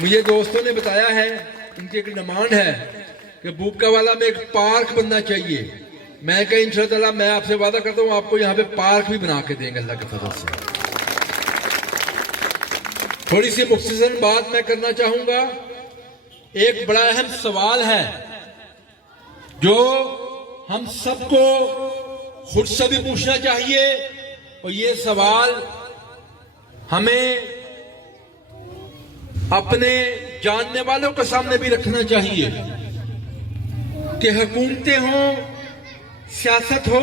मुझे दोस्तों ने बताया है, उनकी एक डिमांड है कि बुक्कावाला में एक पार्क बनना चाहिए। मैं कहीं इंशाअल्लाह मैं आपसे वादा करता हूँ आपको यहाँ पे पार्क भी बना के देंगे अल्लाह के फजल से। थोड़ी सी मुख्तसर बात मैं करना चाहूंगा। एक बड़ा अहम सवाल है जो हम सबको खुद से भी पूछना चाहिए और ये सवाल हमें अपने जानने वालों के सामने भी रखना चाहिए कि हुकूमतें हों, सियासत हो,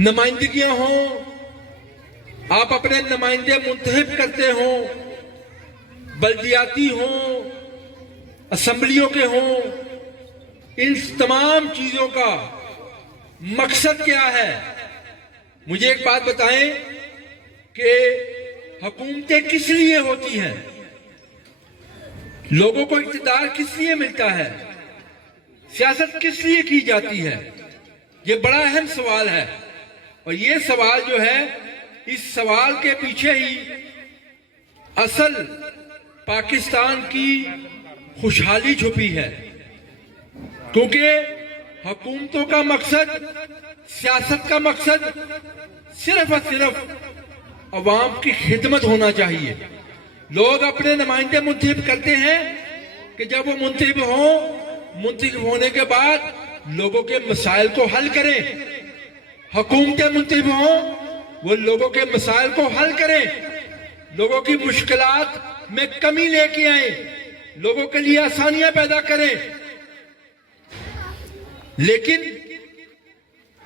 नुमाइंदगियां हों, आप अपने नुमाइंदे मुंतखब करते हो, बल्दियाती हों, असम्बलियों के हों, इन तमाम चीजों का मकसद क्या है? मुझे एक बात बताएं कि हुकूमतें किस लिए होती हैं? लोगों को इख्तियार किस लिए मिलता है? सियासत किस लिए की जाती है? ये बड़ा अहम सवाल है और ये सवाल जो है, इस सवाल के पीछे ही असल पाकिस्तान की खुशहाली छुपी है, क्योंकि हुकूमतों का मकसद, सियासत का मकसद सिर्फ और सिर्फ अवाम की खिदमत होना चाहिए। लोग अपने नुमाइंदे मुंतखब करते हैं कि जब वो मुंतखब होने के बाद लोगों के मसाइल को हल करें। हुकूमतें मुंतखब हों, वो लोगों के मसाइल को हल करें, लोगों की मुश्किलात में कमी लेके आए, लोगों के लिए आसानियां पैदा करें। लेकिन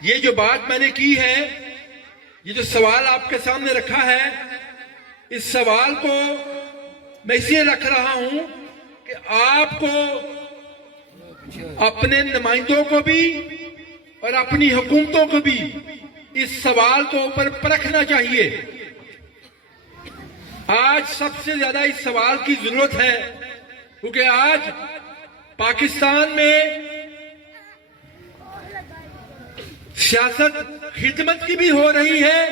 ये जो बात मैंने की है, ये जो सवाल आपके सामने रखा है, इस सवाल को मैं इसलिए रख रहा हूं कि आपको अपने नुमाइंदों को भी और अपनी हुकूमतों को भी इस सवाल को ऊपर परखना चाहिए। आज सबसे ज्यादा इस सवाल की जरूरत है, क्योंकि आज पाकिस्तान में सियासत खिदमत की भी हो रही है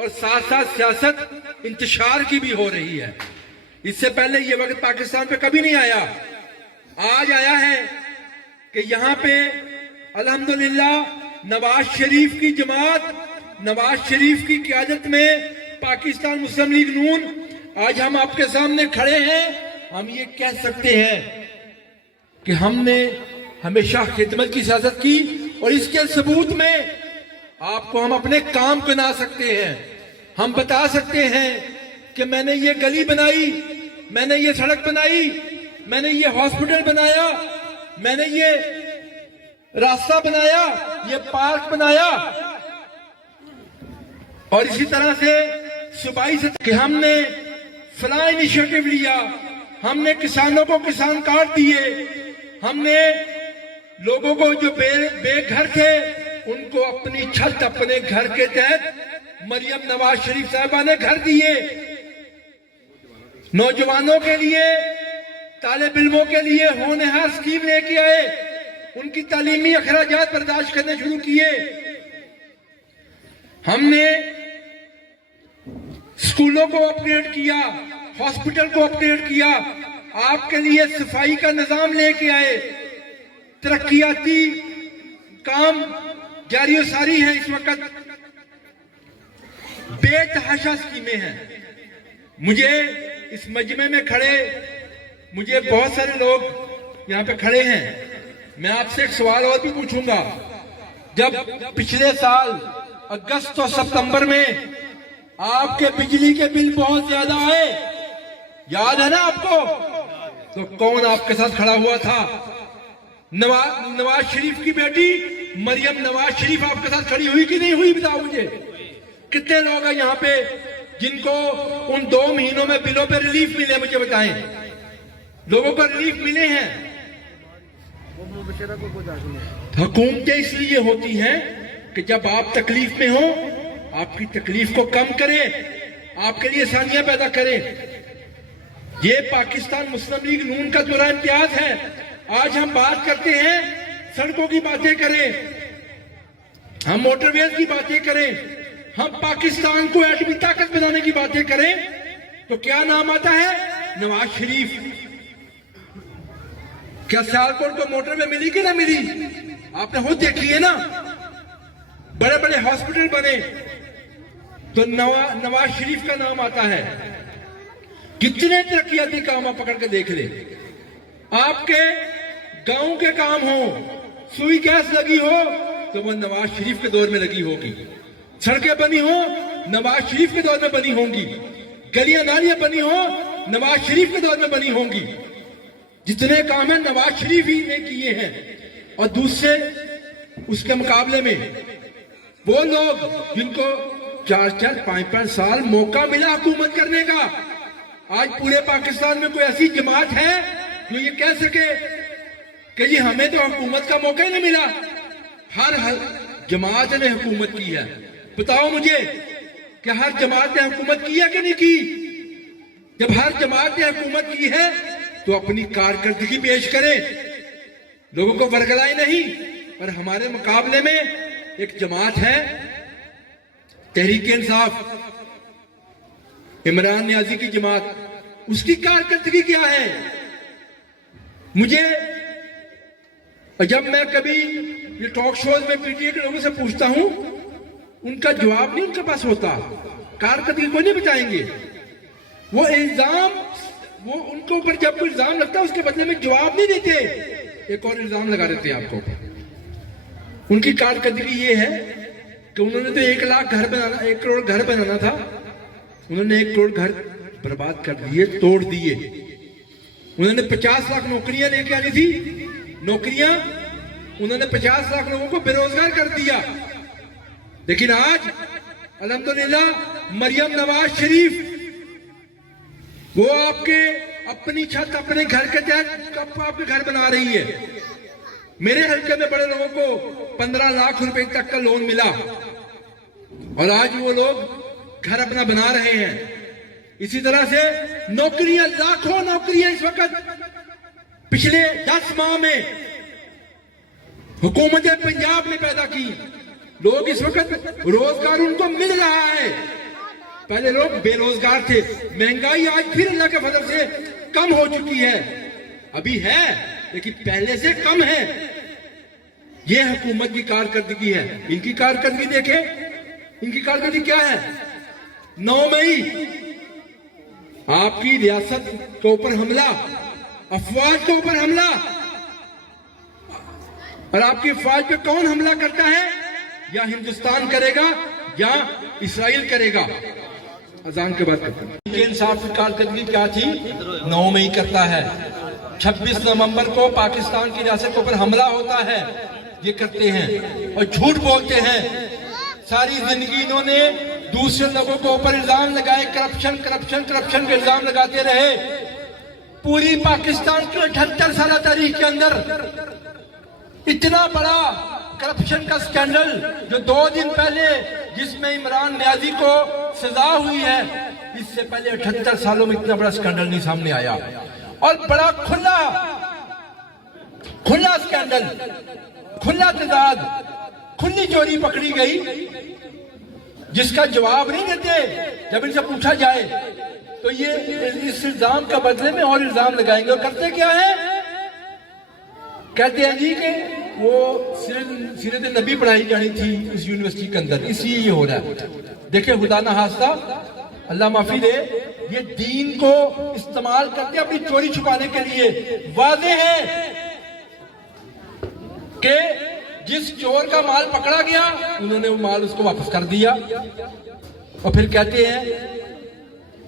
और साथ साथ सियासत इंतशार की भी हो रही है। इससे पहले ये वक्त पाकिस्तान पे कभी नहीं आया, आज आया है कि यहाँ पे अल्हम्दुलिल्लाह नवाज शरीफ की जमात, नवाज शरीफ की क़यादत में पाकिस्तान मुस्लिम लीग नून, आज हम आपके सामने खड़े हैं। हम ये कह सकते हैं कि हमने हमेशा खिदमत की सियासत की और इसके सबूत में आपको हम अपने काम गिना सकते हैं। हम बता सकते हैं कि मैंने ये गली बनाई, मैंने ये सड़क बनाई, मैंने ये हॉस्पिटल बनाया, मैंने ये रास्ता बनाया, ये पार्क बनाया। और इसी तरह से सूबाई से कि हमने फला इनिशिएटिव लिया, हमने किसानों को किसान कार्ड दिए, हमने लोगों को जो बेघर थे उनको अपनी छत, अपने घर के तहत मरियम नवाज शरीफ साहबा ने घर दिए। नौजवानों के लिए, तालिब इल्मों के लिए होनहार स्कीम लेके आए, उनकी तालीमी अखराजात बर्दाश्त करने शुरू किए। हमने स्कूलों को अपग्रेड किया, हॉस्पिटल को अपग्रेड किया, आपके लिए सफाई का निजाम लेके आए। तरक्याती काम जारी और सारी है। इस वक्त बेतहाशा स्कीमें हैं। मुझे इस मजमे में खड़े, मुझे बहुत सारे लोग यहाँ पे खड़े हैं, मैं आपसे एक सवाल और भी पूछूंगा। जब पिछले साल अगस्त और सितंबर में आपके बिजली के बिल बहुत ज्यादा आए, याद है ना आपको? तो कौन आपके साथ खड़ा हुआ था? नवाज शरीफ की बेटी मरियम नवाज शरीफ आपके साथ खड़ी हुई कि नहीं हुई? बताओ मुझे। कितने लोग हैं यहाँ पे जिनको उन 2 महीनों में बिलों पे रिलीफ मिले? मुझे बताएं। लोगों को रिलीफ मिले हैं। हुकूमतें इसलिए होती हैं कि जब आप तकलीफ में हो, आपकी तकलीफ को कम करें, आपके लिए आसानियां पैदा करें। ये पाकिस्तान मुस्लिम लीग नून का दोहरा इम्तियाज है। आज हम बात करते हैं, सड़कों की बातें करें, हम मोटरवेज की बातें करें, हम पाकिस्तान को एटमी ताकत बनाने की बातें करें, तो क्या नाम आता है? नवाज शरीफ। क्या सियालकोट को मोटरवे मिली कि ना मिली? आपने खुद देखी है ना, बड़े बड़े हॉस्पिटल बने तो नवाज शरीफ का नाम आता है। कितने तरक्याती काम आप पकड़ के देख ले। आपके गांव के काम हो, सुई गैस लगी हो तो वो नवाज शरीफ के दौर में लगी होगी। सड़कें बनी हो नवाज शरीफ के दौर में बनी होंगी। गलियां नालियां बनी हो नवाज शरीफ के दौर में बनी होंगी। जितने काम है नवाज शरीफ ही ने किए हैं। और दूसरे उसके मुकाबले में वो लोग जिनको 4-4, 5-5 साल मौका मिला हुकूमत करने का, आज पूरे पाकिस्तान में कोई ऐसी जमात है जो ये कह सके कि जी हमें तो हुकूमत का मौका ही नहीं मिला? हर जमात ने हुकूमत की है। बताओ मुझे कि हर जमात ने हुकूमत की है कि नहीं की? जब हर जमात ने हुकूमत की है तो अपनी कारकर्दगी पेश करें, लोगों को वर्गलाएं नहीं। और हमारे मुकाबले में एक जमात है तहरीक-ए-इंसाफ, इमरान नियाजी की जमात, उसकी कारकर्दगी क्या है? मुझे जब मैं कभी ये टॉक शोज में पीटीए के लोगों से पूछता हूं, उनका जवाब नहीं उनके पास होता। कारकर्दगी को नहीं बताएंगे। वो इल्जाम, वो उनके ऊपर जब कोई इल्जाम लगता है उसके बदले में जवाब नहीं देते, एक और इल्जाम लगा देते हैं आपको। उनकी कारकर्दगी ये है कि उन्होंने तो 1 लाख घर बनाना, 1 करोड़ घर बनाना था, उन्होंने 1 करोड़ घर बर्बाद कर दिए, तोड़ दिए। उन्होंने 50 लाख नौकरियां लेके आनी थी, नौकरियां उन्होंने 50 लाख लोगों को बेरोजगार कर दिया। लेकिन आज अल्हम्दुलिल्लाह मरियम नवाज शरीफ वो आपके अपनी छत अपने घर के तहत आपके घर बना रही है। मेरे हल्के में बड़े लोगों को 15 लाख रुपए तक का लोन मिला और आज वो लोग घर अपना बना रहे हैं। इसी तरह से नौकरियां, लाखों नौकरियां इस वक्त पिछले 10 माह में हुकूमत पंजाब ने पैदा की। लोग इस वक्त रोजगार उनको मिल रहा है। पहले लोग बेरोजगार थे। महंगाई आज फिर अल्लाह के फजल से कम हो चुकी है, अभी है लेकिन पहले से कम है। यह हुकूमत की कारकर्दगी है। इनकी कारकर्दगी देखे, इनकी कारकर्दगी क्या है? 9 मई आपकी रियासत के ऊपर हमला, अफवाज के ऊपर हमला। और आपकी अफवाज पे कौन हमला करता है? या हिंदुस्तान करेगा या इसराइल करेगा। अजान के बाद करते हैं। इंसाफ की कारकर्दगी क्या थी? 9 मई करता है। 26 नवंबर को पाकिस्तान की रियासत के ऊपर हमला होता है, ये करते हैं और झूठ बोलते हैं। सारी जिंदगी इन्होंने दूसरे लोगों को ऊपर इल्जाम लगाए, करप्शन करप्शन करप्शन के इल्जाम लगाते रहे। पूरी पाकिस्तान के 78 साल तारीख के अंदर इतना बड़ा करप्शन का स्कैंडल जो 2 दिन पहले जिसमें इमरान नियाजी को सजा हुई है, इससे पहले 78 सालों में इतना बड़ा स्कैंडल नहीं सामने आया। और बड़ा खुला स्कैंडल, खुला तजाद, खुली चोरी पकड़ी गई जिसका जवाब नहीं देते। जब इनसे पूछा जाए तो ये इस इल्जाम का बदले में और इल्जाम लगाएंगे। और करते क्या है? कहते हैं जी कि वो सीरत नबी पढ़ाई जानी थी इस यूनिवर्सिटी के अंदर, इसलिए ये हो रहा है। देखिए खुदा ना हास्ता, अल्लाह माफी दे, ये दीन को इस्तेमाल करते अपनी चोरी छुपाने के लिए। वादे है कि जिस चोर का माल पकड़ा गया उन्होंने वो माल उसको वापस कर दिया। और फिर कहते हैं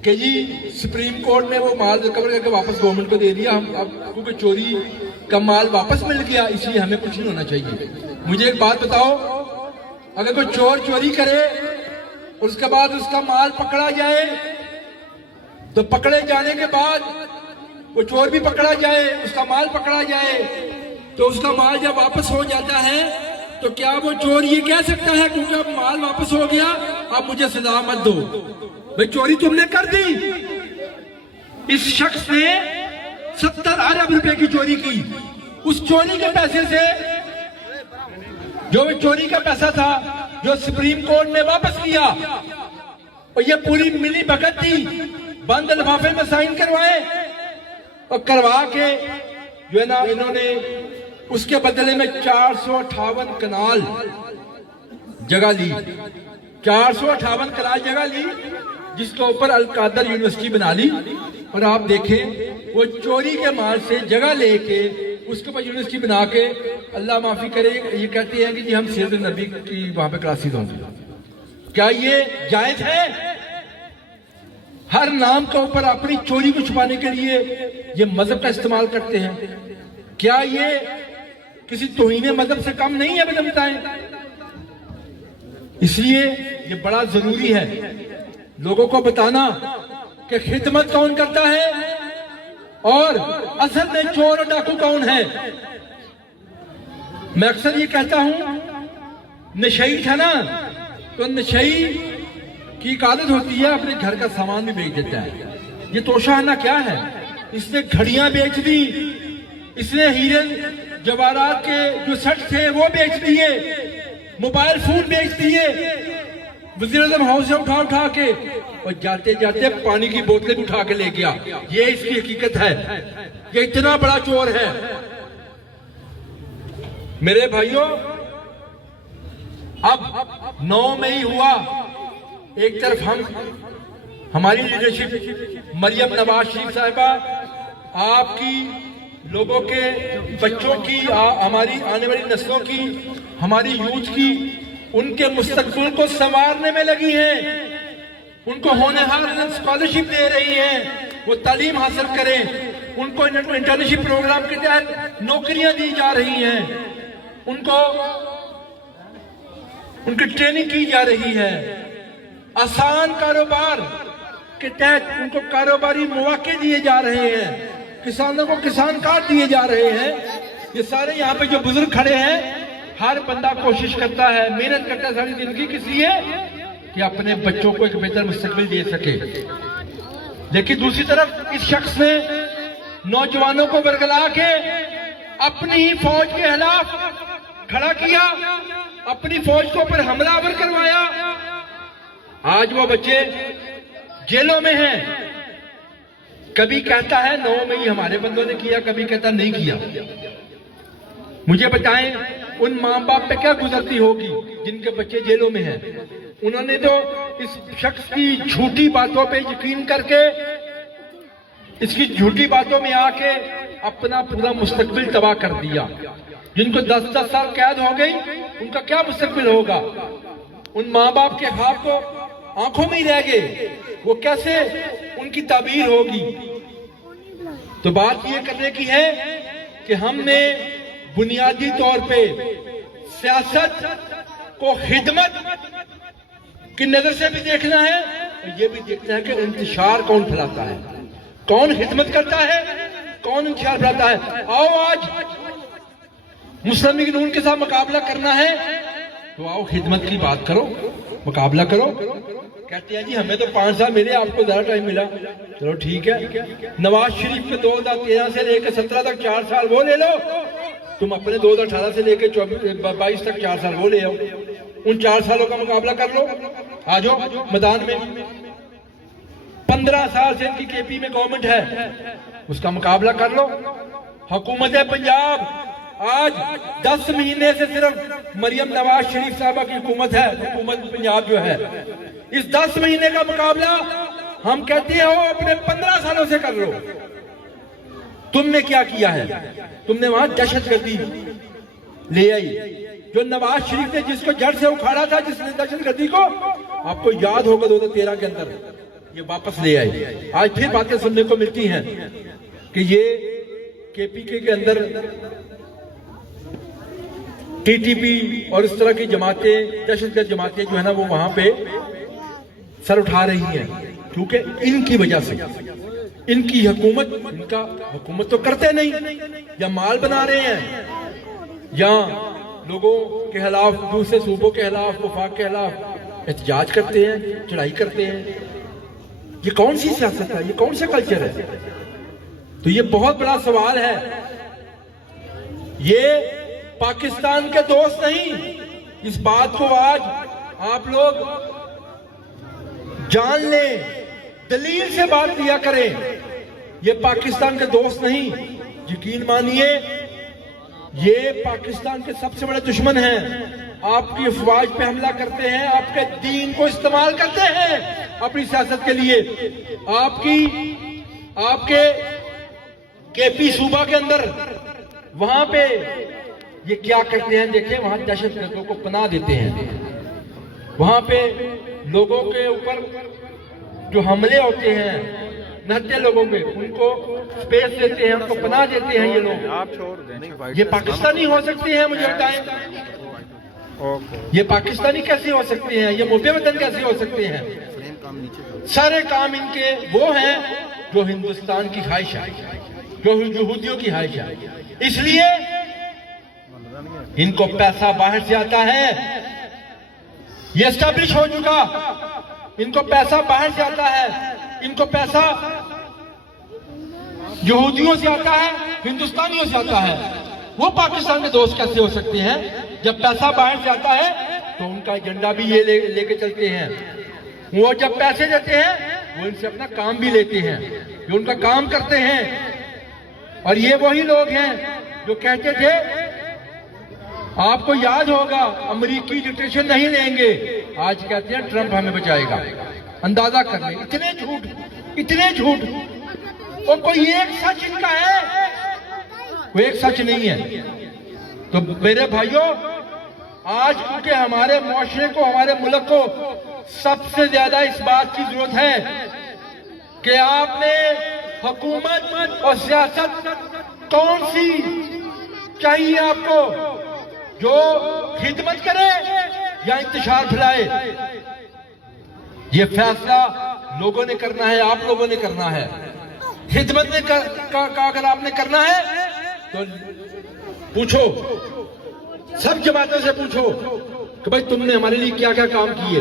कि जी सुप्रीम कोर्ट ने वो माल रिकवर करके वापस गवर्नमेंट को दे दिया, हम अब क्योंकि चोरी का माल वापस मिल गया इसलिए हमें कुछ नहीं होना चाहिए। मुझे एक बात बताओ, अगर कोई चोर चोरी करे और उसके बाद उसका माल पकड़ा जाए तो पकड़े जाने के बाद वो चोर भी पकड़ा जाए, उसका माल पकड़ा जाए, तो उसका माल जब वापस हो जाता है तो क्या वो चोर ये कह सकता है क्योंकि अब माल वापस हो गया अब मुझे सजा मत दो? भाई चोरी तुमने कर दी। इस शख्स ने 70 अरब रुपए की चोरी की। उस चोरी के पैसे से, जो चोरी का पैसा था जो सुप्रीम कोर्ट ने वापस किया, और ये पूरी मिली भगत थी बंद लिफाफे में साइन करवाए और करवा के जो है ना इन्होंने उसके बदले में 458 कनाल जगह ली, 458 कनाल जगह ली, जिसके ऊपर अल कादर यूनिवर्सिटी बना ली। और आप देखें वो चोरी के माल से जगह लेके उसके ऊपर यूनिवर्सिटी बना के, अल्लाह माफी करे, ये कहते हैं कि जी हम सीरत नबी की वहां पे क्लासेस होंगी। क्या ये जायज है? हर नाम के ऊपर अपनी चोरी को छुपाने के लिए ये मजहब का इस्तेमाल करते हैं। क्या ये किसी तौहीन मजहब से कम नहीं है बदमताएं? इसलिए ये बड़ा जरूरी है लोगों को बताना कि खिदमत कौन करता है और असल में चोर और डाकू कौन है। मैं अक्सर ये कहता हूं, नशई था ना, तो नशई की एक आदत होती है अपने घर का सामान भी बेच देता है। ये तोशाना क्या है? इसने घड़ियां बेच दी, इसने हीरे जवाहरात के जो सेट थे वो बेच दिए, मोबाइल फोन बेच दिए, वज़ीर-ए-आज़म हाउस से उठा के, और जाते जाते पानी की बोतलें भी उठा के ले गया। ये इसकी हकीकत है। ये इतना बड़ा चोर है। मेरे भाइयों, अब 9 मई हुआ, एक तरफ हमारी लीडरशिप मरियम नवाज शरीफ साहिबा, आपकी, लोगों के, बच्चों की, हमारी आने वाली नस्लों की, हमारी यूथ की, उनके मुस्तकबिल को संवारने में लगी हैं। उनको होनहार स्कॉलरशिप दे रही हैं, वो तालीम हासिल करें। उनको इंटर्नशिप प्रोग्राम के तहत नौकरियां दी जा रही हैं, उनको उनकी ट्रेनिंग की जा रही है। आसान कारोबार के तहत उनको कारोबारी मौके दिए जा रहे हैं, किसानों को किसान कार्ड दिए जा रहे हैं। ये सारे यहाँ पे जो बुजुर्ग खड़े हैं, हर बंदा कोशिश करता है, मेहनत करता है सारी जिंदगी, किस लिए? कि अपने बच्चों को एक बेहतर मुस्तकबिल दे सके। लेकिन दूसरी तरफ इस शख्स ने नौजवानों को बरगला के अपनी ही फौज के खिलाफ खड़ा किया, अपनी फौज को ऊपर हमलावर करवाया। आज वो बच्चे जेलों में हैं। कभी कहता है 9 मई हमारे बंदों ने किया, कभी कहता नहीं किया। मुझे बताएं उन मां बाप पे क्या गुजरती होगी जिनके बच्चे जेलों में हैं। उन्होंने तो इस शख्स की झूठी बातों पे यकीन करके, इसकी झूठी बातों में आके अपना पूरा मुस्तकबिल तबाह कर दिया। जिनको 10-10 साल कैद हो गई, उनका क्या मुस्तकबिल होगा? उन माँ बाप के ख्वाब को आंखों में ही रह गए, वो कैसे उनकी ताबीर होगी? तो बात ये करने की है कि हमने बुनियादी तौर पे सियासत को खिदमत की नजर से भी देखना है, और ये भी देखना है कि इंतशार कौन फैलाता है, कौन खिदमत करता है, कौन इंतशार फैलाता है। आओ आज मुस्लिम लीग नून के साथ मुकाबला करना है, तो आओ खिदमत की बात करो, मुकाबला करो। कहते हैं जी हमें तो 5 साल मिले, आपको ज्यादा टाइम मिला, चलो ठीक है। नवाज शरीफ के 2013 से लेकर 17 तक 4 साल वो ले लो, तुम अपने 2018 से लेकर 22 तक 4 साल वो ले आओ। उन 4 सालों का मुकाबला कर लो, आ जाओ मैदान में। 15 साल से इनकी केपी में गवर्नमेंट है, उसका मुकाबला कर लो। हुकूमत पंजाब आज 10 महीने से सिर्फ मरियम नवाज शरीफ साहबा की हुकूमत है, हुकूमत पंजाब जो है। इस 10 महीने का मुकाबला हम कहते हो अपने 15 सालों से कर लो। तुमने क्या किया है? तुमने वहां दहशतगर्दी ले आई, जो नवाज शरीफ ने जिसको जड़ से उखाड़ा था, जिसने दहशतगर्दी को, आपको याद होगा 2013 के अंदर ये वापस ले आए। आज फिर बातें सुनने को मिलती हैं कि ये केपीके के अंदर टीटीपी और इस तरह की जमातें, दहशतगर्द जमातें जो है ना, वो वहां पे सर उठा रही हैं, क्योंकि इनकी वजह से, इनकी हुकूमत, इनका हुकूमत तो करते नहीं, या माल बना रहे हैं, या लोगों के खिलाफ, दूसरे सूबों के खिलाफ, वफाक के खिलाफ एहतजाज करते हैं, चढ़ाई करते हैं। ये कौन सी सियासत है? ये कौन सा कल्चर है? तो ये बहुत बड़ा सवाल है। ये पाकिस्तान के दोस्त नहीं, इस बात को आज आप लोग जान लें, दलील से बात किया करें। ये पाकिस्तान के दोस्त नहीं, यकीन मानिए ये पाकिस्तान के सबसे बड़े दुश्मन हैं। आपकी अफवाज पे हमला करते हैं, आपके दीन को इस्तेमाल करते हैं अपनी सियासत के लिए। आपके केपी सूबा के अंदर वहां पे ये क्या करते हैं देखें, वहां दहशतगर्दों को पनाह देते हैं। वहां पे लोगों के ऊपर जो हमले होते हैं नहते लोगों पे, उनको स्पेस देते हैं, उनको पनाह देते हैं ये लोग। आप छोड़ दें। ये पाकिस्तानी हो सकते हैं? मुझे बताएं, ये पाकिस्तानी कैसे हो सकते हैं? ये मुल्क वतन कैसे हो सकते हैं? सारे काम इनके वो हैं जो हिंदुस्तान की ख्वाहिश है, जो यहूदियों की ख्वाहिश है। इसलिए इनको पैसा बाहर से आता है, ये एस्टैब्लिश हो चुका। इनको पैसा बाहर से आता है, इनको पैसा यहूदियों से आता है, हिंदुस्तानियों से आता है। वो पाकिस्तान के दोस्त कैसे हो सकते हैं? जब पैसा बाहर से आता है तो उनका एजेंडा भी ये लेके चलते हैं। वो जब पैसे देते हैं वो इनसे अपना काम भी लेते हैं, ये उनका काम करते हैं। और ये वही लोग हैं जो कहते थे, आपको याद होगा, अमेरिकी डिक्टेशन नहीं लेंगे, आज कहते हैं ट्रंप हमें बचाएगा। अंदाजा कर ले, इतने झूठ, इतने झूठ। और कोई एक सच इनका है? कोई एक सच नहीं है। तो मेरे भाइयों, आज क्योंकि हमारे मुआशरे को, हमारे मुल्क को सबसे ज्यादा इस बात की जरूरत है कि आपने हुकूमत और सियासत कौन सी चाहिए आपको, जो खिदमत करे या इंतशार फैलाए। ये फैसला लोगों ने करना है, आप लोगों ने करना है। खिदमत ने का अगर आपने करना है तो पूछो, सब जमातों से पूछो कि भाई तुमने हमारे लिए क्या क्या काम किए,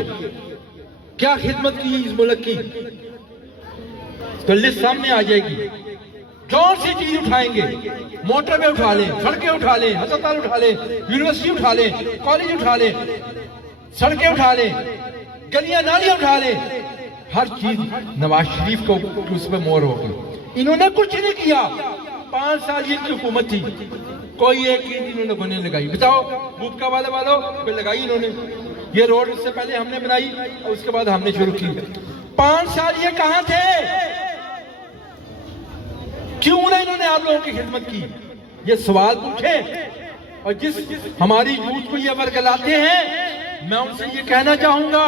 क्या खिदमत की इस मुल्क की, तो लिस्ट सामने आ जाएगी। कौन सी चीज उठाएंगे? मोटरवे उठा लें, सड़कें उठा लें, अस्पताल उठा लें, यूनिवर्सिटी उठा लें, कॉलेज उठा लें, सड़कें उठा लें, गलियां नालियां उठा लें, हर चीज नवाज शरीफ को उस पर मोहर होगी। इन्होंने कुछ नहीं किया। 5 साल इनकी हुकूमत थी, कोई एक ईंट इन्होंने गोने लगाई? बताओ, गुटका वालों पे लगाई इन्होंने। ये रोड इससे पहले हमने बनाई और उसके बाद हमने शुरू की। 5 साल ये कहां थे? क्यों ना इन्होंने आप लोगों की खिदमत की? ये सवाल पूछे। और जिस हमारी यूथ को ये वर्गलाते हैं, मैं उनसे ये कहना चाहूंगा,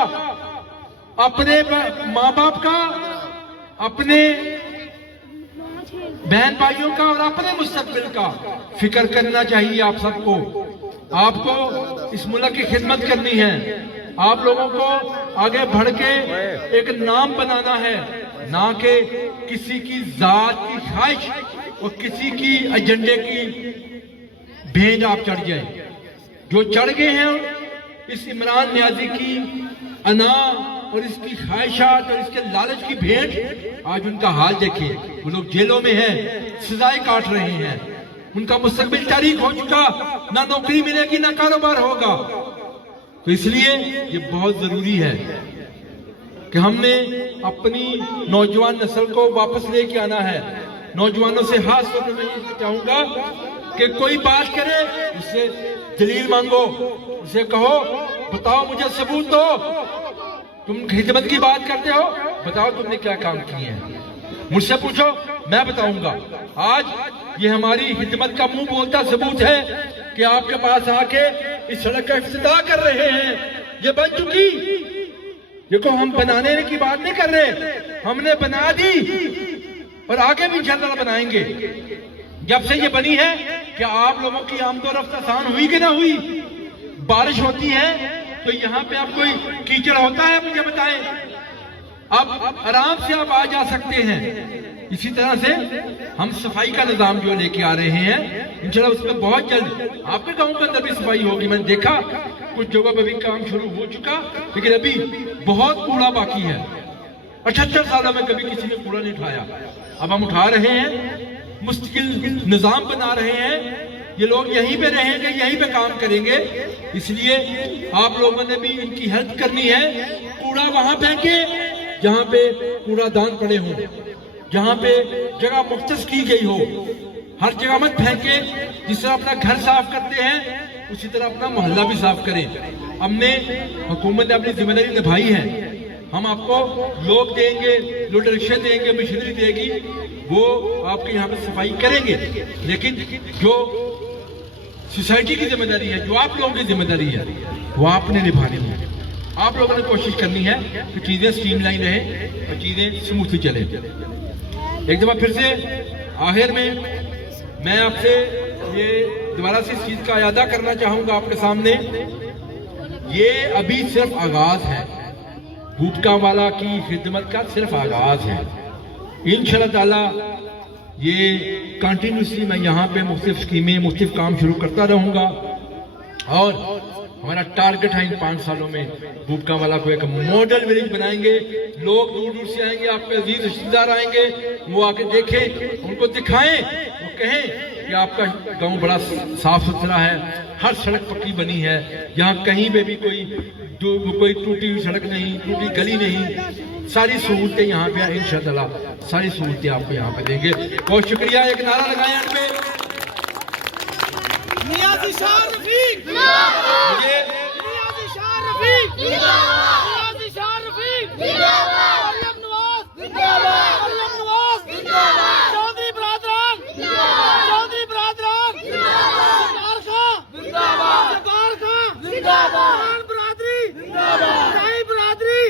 अपने माँ बाप का, अपने बहन भाइयों का और अपने मुस्तकबिल का फिक्र करना चाहिए आप सबको। आपको इस मुल्क की खिदमत करनी है, आप लोगों को आगे बढ़ के एक नाम बनाना है, ना कि किसी की जात की ख्वाहिश और किसी की एजेंडे की भेंट आप चढ़ जाए। जो चढ़ गए हैं इस इमरान नियाजी की अना और इसकी ख्वाहिशात और इसके लालच की भेंट, आज उनका हाल देखिए। वो लोग जेलों में हैं, सजाएं काट रहे हैं, उनका मुस्तकबिल तारीख हो चुका, ना नौकरी मिलेगी ना कारोबार होगा। तो इसलिए ये बहुत जरूरी है कि हमने अपनी नौजवान नस्ल को वापस लेके आना है। नौजवानों से खास तौर पर मैं ये चाहूंगा कि कोई बात करे उससे दलील मांगो, उसे कहो बताओ मुझे सबूत दो, तुम खिदमत की बात करते हो, बताओ तुमने क्या काम किए हैं, मुझसे पूछो मैं बताऊंगा। आज ये हमारी खिदमत का मुंह बोलता सबूत है कि आपके पास आके इस सड़क का इफ्तिताह कर रहे हैं। ये बन चुकी, देखो हम बनाने की बात नहीं कर रहे, हमने बना दी और आगे भी इंशाअल्लाह बनाएंगे। जब से ये बनी है, क्या आप लोगों की आमदोरफ्त आसान हुई कि ना हुई? बारिश होती है तो यहाँ पे आप कोई कीचड़ होता है? मुझे बताएं। अब आराम से आप आ जा सकते हैं। इसी तरह से हम सफाई का निजाम जो लेके आ रहे हैं, इंशाल्लाह उसमें बहुत जल्द आपके गांव के अंदर भी सफाई होगी। मैंने देखा कुछ जगह पे भी काम शुरू हो चुका, लेकिन अभी बहुत कूड़ा बाकी है। 78 सालों में कभी किसी ने कूड़ा नहीं उठाया, अब हम उठा रहे हैं, मुस्तकिल निजाम बना रहे हैं। ये लोग यहीं पे रहेंगे, यहीं पे काम करेंगे, इसलिए आप लोगों ने भी इनकी हेल्प करनी है। कूड़ा वहां फेंके जहाँ पे कूड़ादान पड़े हों, जहाँ पे जगह मुख्तस की गई हो, हर जगह मत फेंके। जिस तरह अपना घर साफ करते हैं उसी तरह अपना मोहल्ला भी साफ करें। हमने, हुकूमत ने अपनी जिम्मेदारी निभाई है। हम आपको लोग देंगे, लोड रिक्शे देंगे, मशीनरी देगी, वो आपके यहाँ पे सफाई करेंगे, लेकिन जो सोसाइटी की जिम्मेदारी है, जो आप लोगों की जिम्मेदारी है, वो आपने निभानी है। आप लोगों ने कोशिश करनी है कि चीजें स्ट्रीमलाइन रहें और चीजें स्मूथली चले। एक दफा फिर से आखिर में मैं आपसे ये दोबारा से इस चीज का यादा करना चाहूंगा आपके सामने। ये अभी सिर्फ आगाज है, गुटखावाला की खिदमत का सिर्फ आगाज है। इंशाअल्लाह ताला ये कंटिन्यूसली मैं यहाँ पे मुख्तलिफ स्कीमें, मुख्तलिफ काम शुरू करता रहूंगा और हमारा टारगेट है इन 5 सालों में गुटखावाला को एक मॉडल विलेज बनाएंगे। लोग दूर दूर से आएंगे, आपके अजीज रिश्तेदार आएंगे, वो आके देखें, उनको दिखाएं, वो कहें कि आपका गांव बड़ा साफ सुथरा है, हर सड़क पक्की बनी है, यहाँ कहीं पे भी कोई टूटी हुई सड़क नहीं, टूटी गली नहीं, सारी सहूलतें यहाँ पे इंशाअल्लाह सारी सहूलतें आपको यहाँ पे देंगे। बहुत शुक्रिया। एक नारा लगाएं अंत में। नियाज़ी शाह रफीक मरियम नवाज चौधरी बरादरान जब्बार खान बरादरी साई बरादरी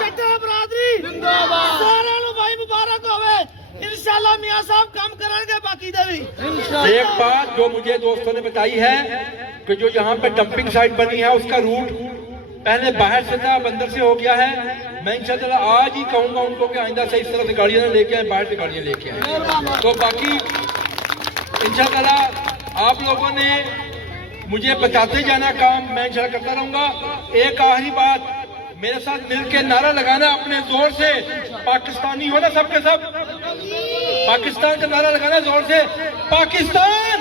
चट्टा बरादरी सारा नु भाई मुबारक होवे। इंशाअल्लाह मियां साहब काम करेंगे बाकी दे भी। एक बात जो मुझे दोस्तों ने बताई है कि जो यहाँ पे डंपिंग साइट बनी है उसका रूट पहले बाहर से था, अब अंदर से हो गया है। मैं इंशाअल्लाह आज ही कहूंगा उनको कि आइंदा से इस तरह से गाड़ियां ना लेके आए, बाहर से गाड़ियां लेके आए। तो बाकी इंशाअल्लाह आप लोगों ने मुझे बताते जाना काम, मैं इंशाअल्लाह करता रहूंगा। एक आखिरी बात, मेरे साथ मिलकर नारा लगाना अपने जोर से, पाकिस्तानी हो ना सबके सब, पाकिस्तान का नारा लगाना जोर से, पाकिस्तान